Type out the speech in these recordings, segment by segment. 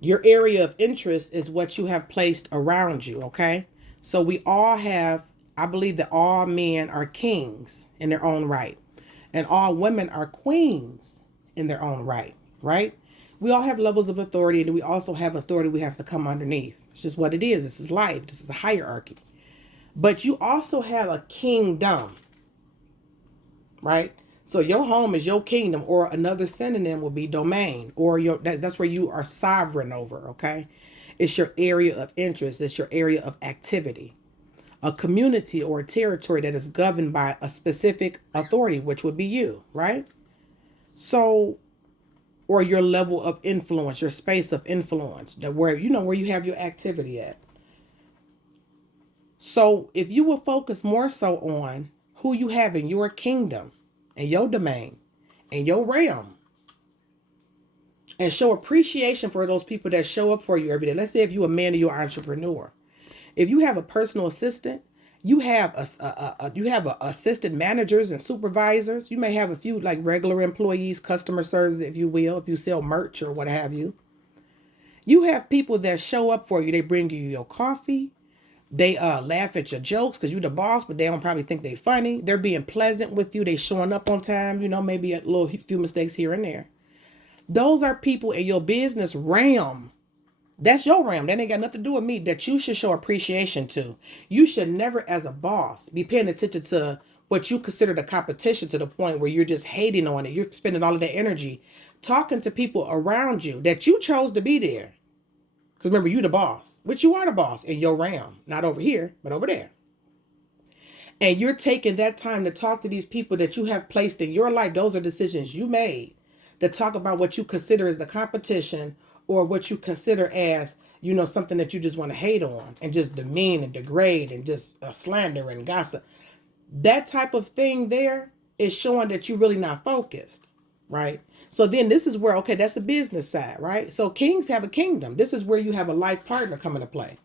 Your area of interest is what you have placed around you, okay? So we all have, I believe that all men are kings in their own right, and all women are queens in their own right, right? We all have levels of authority, and we also have authority we have to come underneath. It's just what it is. This is life, this is a hierarchy. But you also have a kingdom, right? So your home is your kingdom, or another synonym would be domain, or that's where you are sovereign over, okay? It's your area of interest, it's your area of activity. A community or a territory that is governed by a specific authority, which would be you, right? So, or your level of influence, your space of influence, that where where you have your activity at. So, if you will focus more so on who you have in your kingdom and your domain and your realm, and show appreciation for those people that show up for you every day. Let's say if you're a man and you're an entrepreneur, if you have a personal assistant, you have a assistant managers and supervisors. You may have a few like regular employees, customer service, if you will, if you sell merch or what have you. You have people that show up for you. They bring you your coffee. They laugh at your jokes because you're the boss, but they don't probably think they funny. They're being pleasant with you. They showing up on time. Maybe a little few mistakes here and there. Those are people in your business realm. That's your realm. That ain't got nothing to do with me. That you should show appreciation to. You should never, as a boss, be paying attention to what you consider the competition to the point where you're just hating on it. You're spending all of that energy talking to people around you that you chose to be there. Because remember, you the boss, which you are the boss in your realm, not over here, but over there. And you're taking that time to talk to these people that you have placed in your life. Those are decisions you made to talk about what you consider as the competition, or what you consider as, something that you just want to hate on and just demean and degrade and just slander and gossip. That type of thing there is showing that you're really not focused, right? So then this is where, okay, that's the business side, right? So kings have a kingdom. This is where you have a life partner come into play,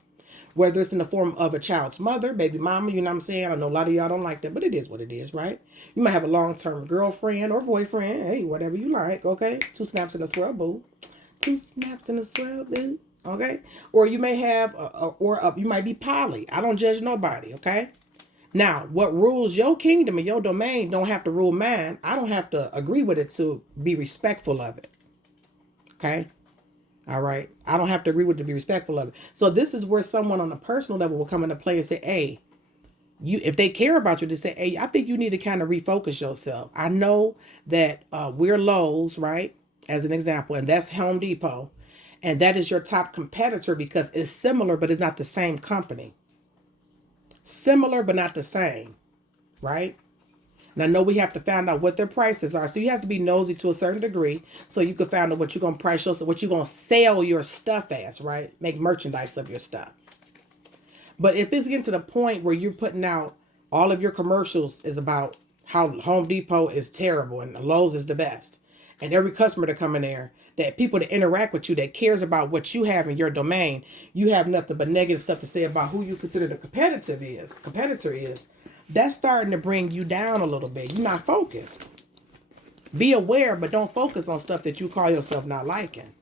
whether it's in the form of a child's mother, baby mama, you know what I'm saying? I know a lot of y'all don't like that, but it is what it is, right? You might have a long-term girlfriend or boyfriend, hey, whatever you like, okay? Two snaps in a swirl, boo. Two snaps in a swirl, boo, okay? Or you may have, you might be poly. I don't judge nobody, okay? Now, what rules your kingdom and your domain don't have to rule mine. I don't have to agree with it to be respectful of it, okay? All right. I don't have to agree with it to be respectful of it. So this is where someone on a personal level will come into play and say, hey, if they care about you, to say, hey, I think you need to kind of refocus yourself. I know that we're Lowe's, right? As an example, and that's Home Depot. And that is your top competitor because it's similar, but it's not the same company. Similar, but not the same, right? And I know we have to find out what their prices are. So you have to be nosy to a certain degree so you can find out what you're going to price yourself, what you're going to sell your stuff as, right? Make merchandise of your stuff. But if it's getting to the point where you're putting out all of your commercials is about how Home Depot is terrible and Lowe's is the best, and every customer to come in there, that people that interact with you that cares about what you have in your domain, you have nothing but negative stuff to say about who you consider the competitor is, that's starting to bring you down a little bit. You're not focused. Be aware, but don't focus on stuff that you call yourself not liking.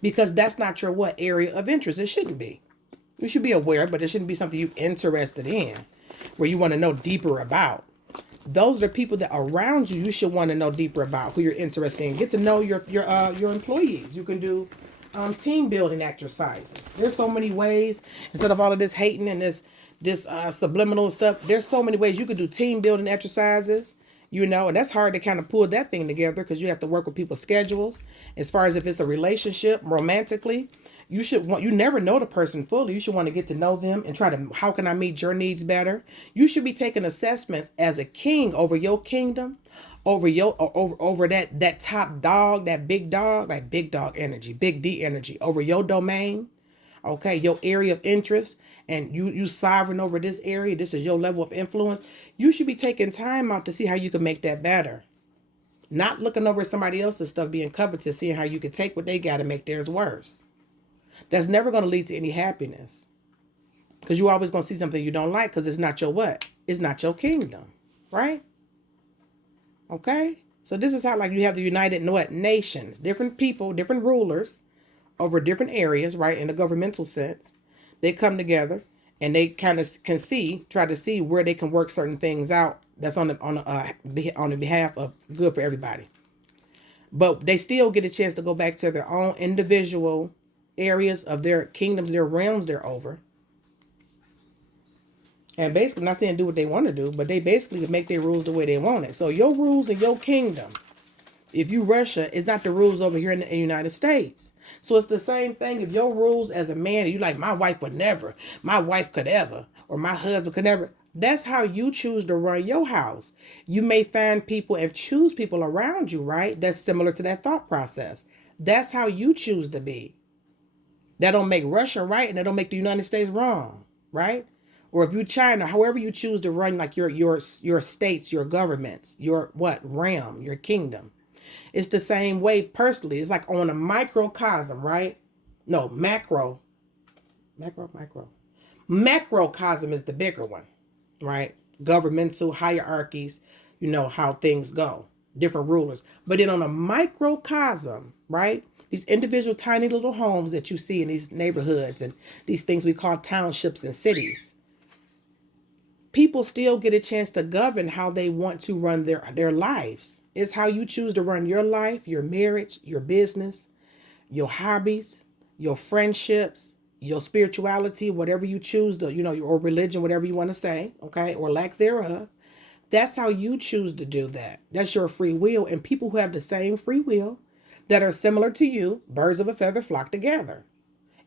Because that's not your what area of interest. It shouldn't be. You should be aware, but it shouldn't be something you're interested in, where you want to know deeper about. Those are the people that are around you. You should want to know deeper about who you're interested in. Get to know your employees. You can do team building exercises. There's so many ways. Instead of all of this hating and this subliminal stuff, there's so many ways you could do team building exercises. And that's hard to kind of pull that thing together because you have to work with people's schedules. As far as if it's a relationship romantically, you never know the person fully. You should want to get to know them and try to, how can I meet your needs better? You should be taking assessments as a king over your kingdom, over that top dog, that big dog, like big dog energy, big D energy, over your domain, okay, your area of interest, and you sovereign over this area. This is your level of influence. You should be taking time out to see how you can make that better. Not looking over somebody else's stuff, being covetous, seeing how you can take what they got and make theirs worse. That's never going to lead to any happiness. Because you're always going to see something you don't like because it's not your what? It's not your kingdom. Right? Okay? So this is how like you have the United what? Nations. Different people, different rulers. over different areas, right? In the governmental sense, they come together and they kind of can try to see where they can work certain things out. That's on the behalf of good for everybody. But they still get a chance to go back to their own individual areas of their kingdoms, their realms they're over, and basically not saying do what they want to do, but they basically make their rules the way they want it. So your rules in your kingdom, if you Russia, is not the rules over here in the United States. So it's the same thing. If your rules as a man, you like my wife would never, my wife could ever, or my husband could never. That's how you choose to run your house. You may find people and choose people around you, right? That's similar to that thought process. That's how you choose to be. That don't make Russia right, and that don't make the United States wrong, right? Or if you China, however you choose to run, like your states, your governments, your what realm, your kingdom. It's the same way personally. It's like on a microcosm, right? No, macro. Macrocosm is the bigger one, right? Governmental hierarchies, you know how things go, different rulers. But then on a microcosm, right? These individual tiny little homes that you see in these neighborhoods and these things we call townships and cities, people still get a chance to govern how they want to run their lives. It's how you choose to run your life, your marriage, your business, your hobbies, your friendships, your spirituality, whatever you choose to, or religion, whatever you want to say, okay, or lack thereof. That's how you choose to do that. That's your free will. And people who have the same free will that are similar to you, birds of a feather flock together.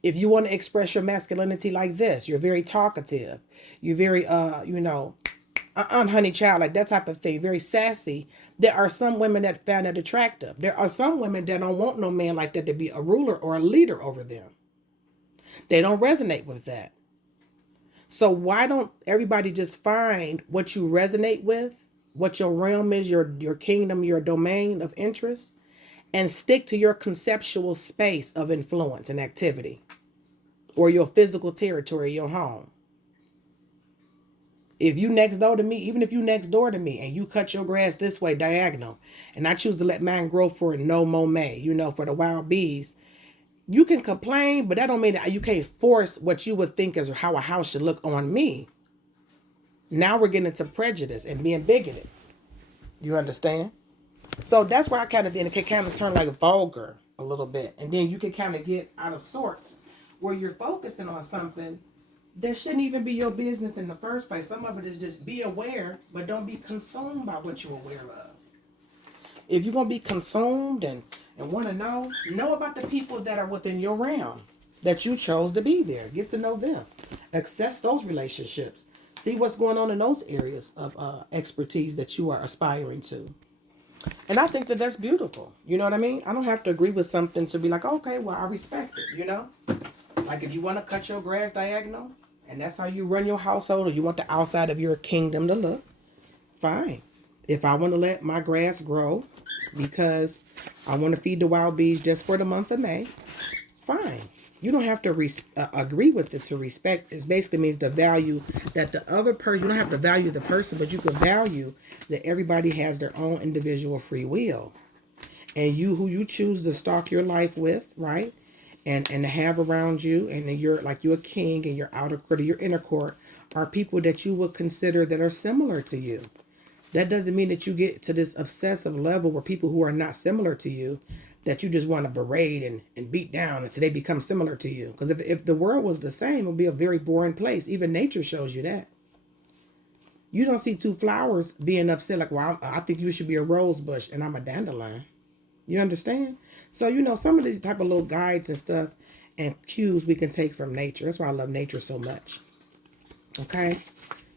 If you want to express your masculinity like this, you're very talkative. You're very, honey child, like that type of thing, very sassy. There are some women that find that attractive. There are some women that don't want no man like that to be a ruler or a leader over them. They don't resonate with that. So why don't everybody just find what you resonate with, what your realm is, your kingdom, your domain of interest, and stick to your conceptual space of influence and activity, or your physical territory, your home. If you next door to me, even if you next door to me and you cut your grass this way diagonal, and I choose to let mine grow for no mow, for the wild bees, you can complain, but that don't mean that you can't force what you would think is how a house should look on me. Now we're getting into prejudice and being bigoted. You understand? So that's where I kind of then it can kind of turn like vulgar a little bit, and then you can kind of get out of sorts where you're focusing on something that shouldn't even be your business in the first place. Some of it is just be aware, but don't be consumed by what you're aware of. If you're going to be consumed and want to know about the people that are within your realm, that you chose to be there. Get to know them. Access those relationships. See what's going on in those areas of expertise that you are aspiring to. And I think that that's beautiful. You know what I mean? I don't have to agree with something to be like, okay, well, I respect it, Like if you want to cut your grass diagonal and that's how you run your household, or you want the outside of your kingdom to look, fine. If I want to let my grass grow because I want to feed the wild bees just for the month of May, fine. You don't have to agree with it to respect. It basically means the value that the other person, you don't have to value the person, but you can value that everybody has their own individual free will. And who you choose to stalk your life with, right? And to have around you, and you're a king, and your outer court or your inner court are people that you would consider that are similar to you. That doesn't mean that you get to this obsessive level where people who are not similar to you, that you just want to berate and beat down until they become similar to you. Because if the world was the same, it would be a very boring place. Even nature shows you that. You don't see two flowers being upset like, well, I think you should be a rose bush and I'm a dandelion. You understand? So, some of these type of little guides and stuff and cues we can take from nature. That's why I love nature so much. Okay?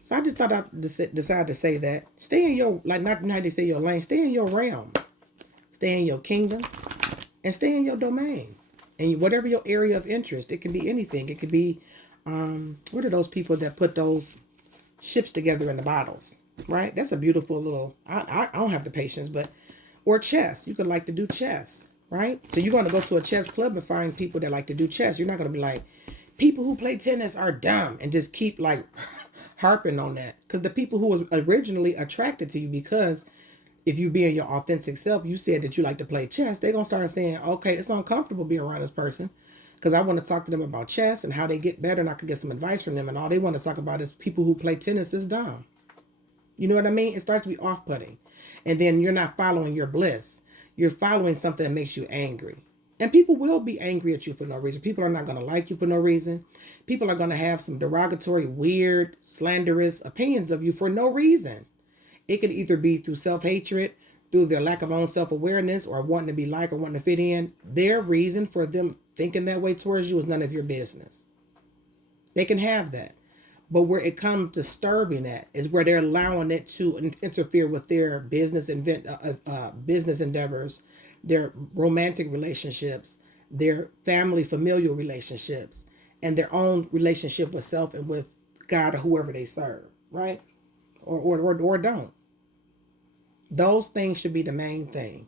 So I just thought I'd decide to say that. Stay in your, not how they say your lane, stay in your realm. Stay in your kingdom. And stay in your domain. And whatever your area of interest, it can be anything. It could be, what are those people that put those ships together in the bottles? Right? That's a beautiful little, I don't have the patience, but, or chess. You could like to do chess. Right? So you're going to go to a chess club and find people that like to do chess. You're not going to be like, people who play tennis are dumb and just keep harping on that. Because the people who was originally attracted to you because If you being your authentic self, you said that you like to play chess, they're going to start saying, okay, it's uncomfortable being around this person because I want to talk to them about chess and how they get better and I could get some advice from them. And all they want to talk about is people who play tennis is dumb. You know what I mean? It starts to be off-putting. And then you're not following your bliss. You're following something that makes you angry. And people will be angry at you for no reason. People are not going to like you for no reason. People are going to have some derogatory, weird, slanderous opinions of you for no reason. It could either be through self-hatred, through their lack of own self-awareness, or wanting to be liked or wanting to fit in. Their reason for them thinking that way towards you is none of your business. They can have that. But where it comes disturbing that is where they're allowing it to interfere with their business business endeavors, their romantic relationships, their family familial relationships, and their own relationship with self and with God or whoever they serve, right? Or don't. Those things should be the main thing.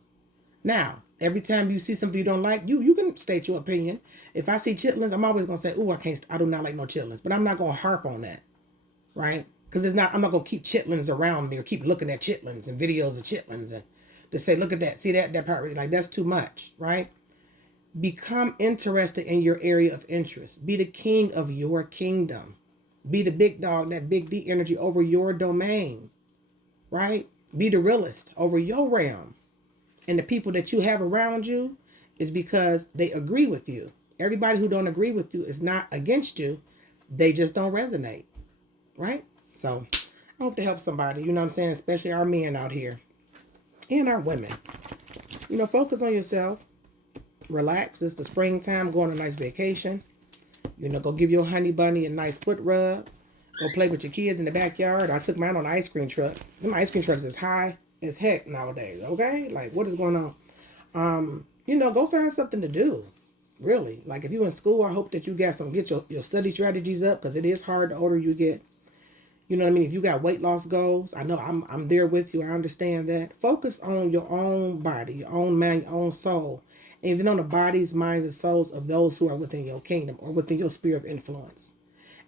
Now, every time you see something you don't like, you can state your opinion. If I see chitlins, I'm always gonna say, "Oh, I do not like no chitlins," but I'm not gonna harp on that, right? Because I'm not gonna keep chitlins around me or keep looking at chitlins and videos of chitlins and to say, "Look at that, see that part," like that's too much, right? Become interested in your area of interest. Be the king of your kingdom. Be the big dog, that big D energy over your domain, right? Be the realist over your realm. And the people that you have around you is because they agree with you. Everybody who don't agree with you is not against you. They just don't resonate. Right? So I hope to help somebody, you know what I'm saying? Especially our men out here and our women. Focus on yourself. Relax. It's the springtime. Go on a nice vacation. Go give your honey bunny a nice foot rub. Go play with your kids in the backyard. I took mine on an ice cream truck. Them ice cream trucks is high as heck nowadays, okay? Like, what is going on? Go find something to do. Really. Like, if you're in school, I hope that you get your study strategies up because it is hard the older you get. You know what I mean? If you got weight loss goals, I know I'm there with you. I understand that. Focus on your own body, your own mind, your own soul. And then on the bodies, minds, and souls of those who are within your kingdom or within your sphere of influence.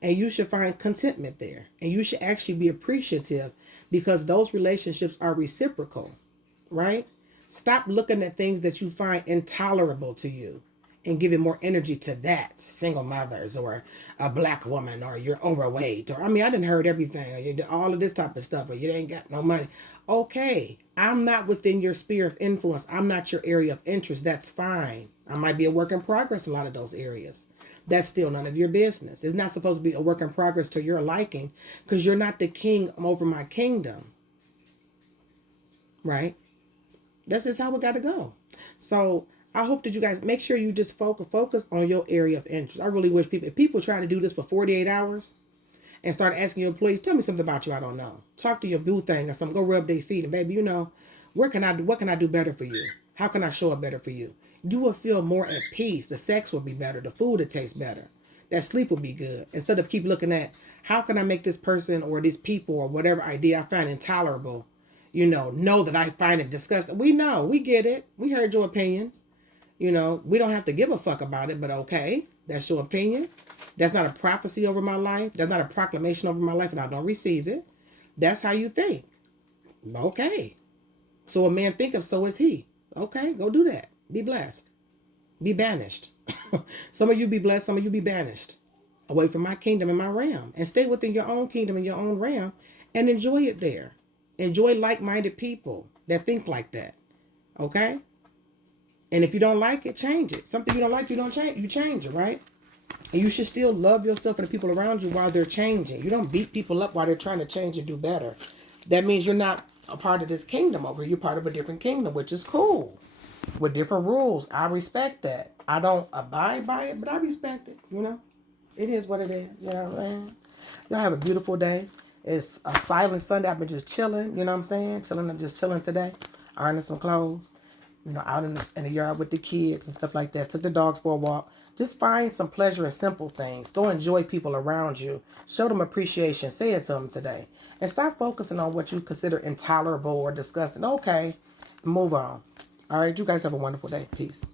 And you should find contentment there. And you should actually be appreciative because those relationships are reciprocal, right? Stop looking at things that you find intolerable to you and giving more energy to that. Single mothers or a black woman or you're overweight. Or, I didn't heard everything. Or you did all of this type of stuff. Or you ain't got no money. Okay, I'm not within your sphere of influence. I'm not your area of interest. That's fine. I might be a work in progress in a lot of those areas. That's still none of your business. It's not supposed to be a work in progress to your liking because you're not the king over my kingdom. Right? That's just how it got to go. So I hope that you guys make sure you just focus on your area of interest. I really wish if people try to do this for 48 hours and start asking your employees, tell me something about you I don't know. Talk to your boo thing or something. Go rub their feet and baby, what can I do better for you? How can I show up better for you? You will feel more at peace. The sex will be better. The food will taste better. That sleep will be good. Instead of keep looking at how can I make this person or these people or whatever idea I find intolerable, know that I find it disgusting. We know. We get it. We heard your opinions. We don't have to give a fuck about it, but okay. That's your opinion. That's not a prophecy over my life. That's not a proclamation over my life and I don't receive it. That's how you think. Okay. So a man thinketh, so is he. Okay, go do that. Be blessed. Be banished. Some of you be blessed, some of you be banished. Away from my kingdom and my realm. And stay within your own kingdom and your own realm and enjoy it there. Enjoy like-minded people that think like that. Okay? And if you don't like it, change it. Something you don't like, you change it, right? And you should still love yourself and the people around you while they're changing. You don't beat people up while they're trying to change and do better. That means you're not a part of this kingdom over here. You're part of a different kingdom, which is cool. With different rules. I respect that. I don't abide by it, but I respect it. It is what it is. You know what I'm saying? Y'all have a beautiful day. It's a silent Sunday. I've been just chilling. You know what I'm saying? Just chilling today. Ironing some clothes. Out in the yard with the kids and stuff like that. Took the dogs for a walk. Just find some pleasure in simple things. Go enjoy people around you. Show them appreciation. Say it to them today. And stop focusing on what you consider intolerable or disgusting. Okay, move on. All right, you guys have a wonderful day. Peace.